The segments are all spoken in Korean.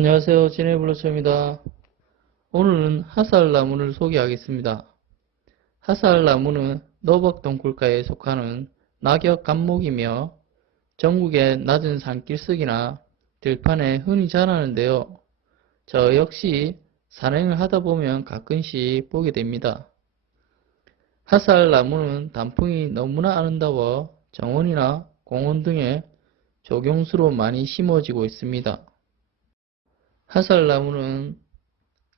안녕하세요. 진해블로처입니다. 오늘은 하살나무를 소개하겠습니다. 하살나무는 노박동 굴가에 속하는 낙엽 감목이며 전국의 낮은 산길석이나 들판에 흔히 자라는데요. 저 역시 산행을 하다 보면 가끔씩 보게 됩니다. 하살나무는 단풍이 너무나 아름다워 정원이나 공원 등에 조경수로 많이 심어지고 있습니다. 하살나무는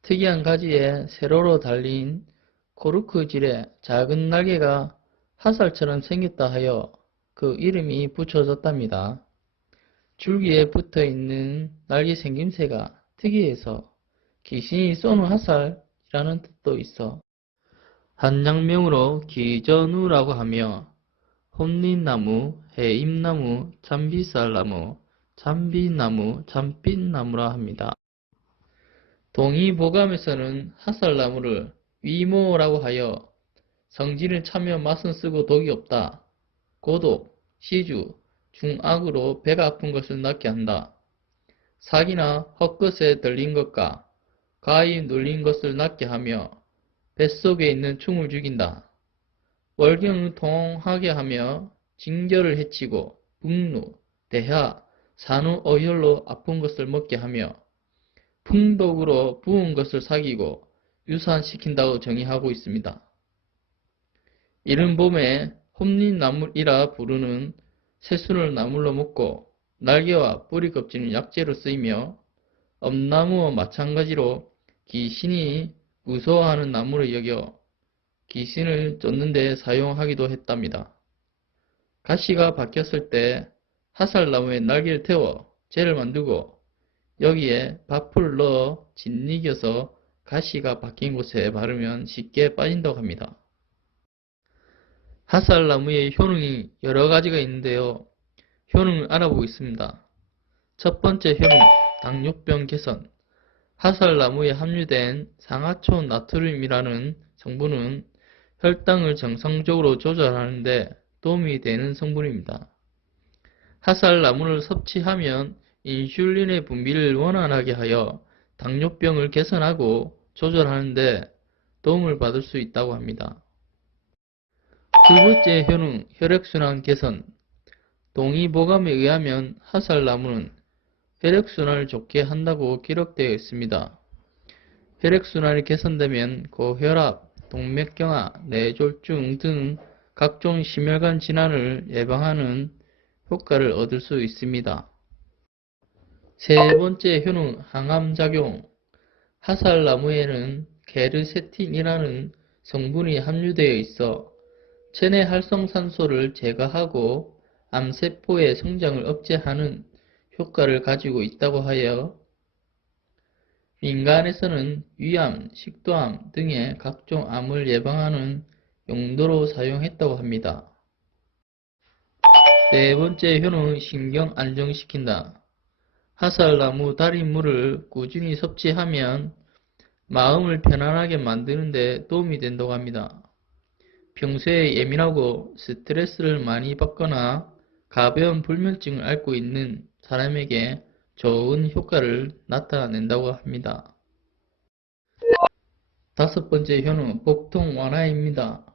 특이한 가지에 세로로 달린 코르크질의 작은 날개가 하살처럼 생겼다 하여 그 이름이 붙여졌답니다. 줄기에 붙어 있는 날개 생김새가 특이해서 귀신이 쏘는 하살이라는 뜻도 있어 한양명으로 기전우라고 하며 혼린나무, 해임나무, 잠비살나무, 잠비나무, 잠빛나무라 합니다. 동의보감에서는 하살나무를 위모라고 하여 성질은 차며 맛은 쓰고 독이 없다. 고독, 시주, 중악으로 배가 아픈 것을 낫게 한다. 사기나 헛것에 들린 것과 가히 눌린 것을 낫게 하며 뱃속에 있는 충을 죽인다. 월경을 통하게 하며 징결을 해치고 북루, 대하, 산후 어혈로 아픈 것을 먹게 하며 풍독으로 부은 것을 사귀고 유산시킨다고 정의하고 있습니다. 이른 봄에 홈린나물이라 부르는 새순을 나물로 먹고 날개와 뿌리 껍질은 약재로 쓰이며 엄나무와 마찬가지로 귀신이 무서워하는 나무를 여겨 귀신을 쫓는 데 사용하기도 했답니다. 가시가 바뀌었을 때 하살나무에 날개를 태워 재를 만들고 여기에 밥풀 넣어 짓이겨서 가시가 바뀐 곳에 바르면 쉽게 빠진다고 합니다. 하살나무의 효능이 여러 가지가 있는데요. 효능을 알아보겠습니다. 첫 번째 효능, 당뇨병 개선. 하살나무에 함유된 상하초 나트륨이라는 성분은 혈당을 정상적으로 조절하는데 도움이 되는 성분입니다. 하살나무를 섭취하면 인슐린의 분비를 원활하게 하여 당뇨병을 개선하고 조절하는데 도움을 받을 수 있다고 합니다. 두 번째 효능, 혈액순환 개선. 동의보감에 의하면 하살나무는 혈액순환을 좋게 한다고 기록되어 있습니다. 혈액순환이 개선되면 고혈압, 동맥경화, 뇌졸중 등 각종 심혈관 질환을 예방하는 효과를 얻을 수 있습니다. 세 번째 효능, 항암작용. 하살나무에는 게르세틴이라는 성분이 함유되어 있어 체내 활성산소를 제거하고 암세포의 성장을 억제하는 효과를 가지고 있다고 하여 민간에서는 위암, 식도암 등의 각종 암을 예방하는 용도로 사용했다고 합니다. 네 번째 효능은 신경 안정시킨다. 하살나무 다리물을 꾸준히 섭취하면 마음을 편안하게 만드는 데 도움이 된다고 합니다. 평소에 예민하고 스트레스를 많이 받거나 가벼운 불면증을 앓고 있는 사람에게 좋은 효과를 나타낸다고 합니다. 다섯 번째 효능, 복통 완화입니다.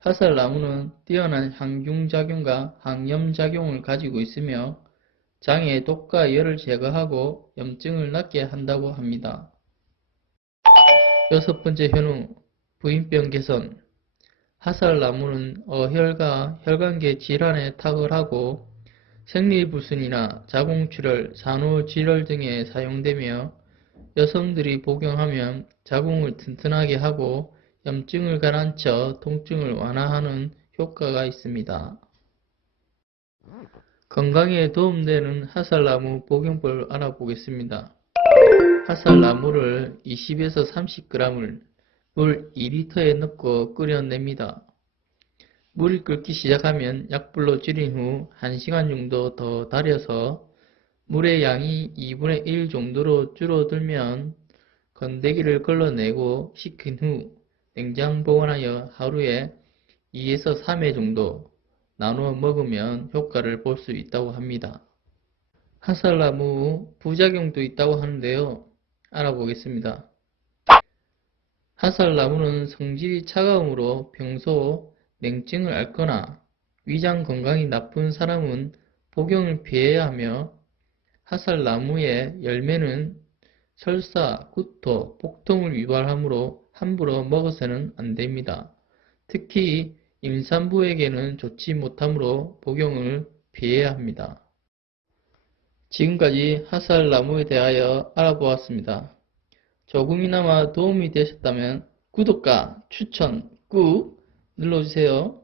하살나무는 뛰어난 항균작용과 항염작용을 가지고 있으며 장의 독과 열을 제거하고 염증을 낫게 한다고 합니다. 여섯 번째 효능, 부인병 개선. 하살나무는 어혈과 혈관계 질환에 탁월하고 생리불순이나 자궁출혈, 산후질환 등에 사용되며 여성들이 복용하면 자궁을 튼튼하게 하고 염증을 가라앉혀 통증을 완화하는 효과가 있습니다. 건강에 도움되는 하살나무 복용법을 알아보겠습니다. 하살나무를 20에서 30g을 물 2리터에 넣고 끓여냅니다. 물이 끓기 시작하면 약불로 줄인 후 1시간 정도 더 달여서 물의 양이 2분의 1 정도로 줄어들면 건더기를 걸러내고 식힌 후 냉장 보관하여 하루에 2에서 3회 정도 나누어 먹으면 효과를 볼 수 있다고 합니다. 하살나무 부작용도 있다고 하는데요. 알아보겠습니다. 하살나무는 성질이 차가움으로 평소 냉증을 앓거나 위장 건강이 나쁜 사람은 복용을 피해야 하며 하살나무의 열매는 설사, 구토, 복통을 유발하므로 함부로 먹어서는 안 됩니다. 특히 임산부에게는 좋지 못하므로 복용을 피해야 합니다. 지금까지 하살나무에 대하여 알아보았습니다. 조금이나마 도움이 되셨다면 구독과 추천 꾹 눌러주세요.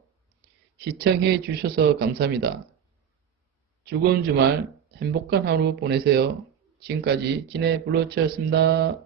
시청해 주셔서 감사합니다. 즐거운 주말 행복한 하루 보내세요. 지금까지 진해 블로처였습니다.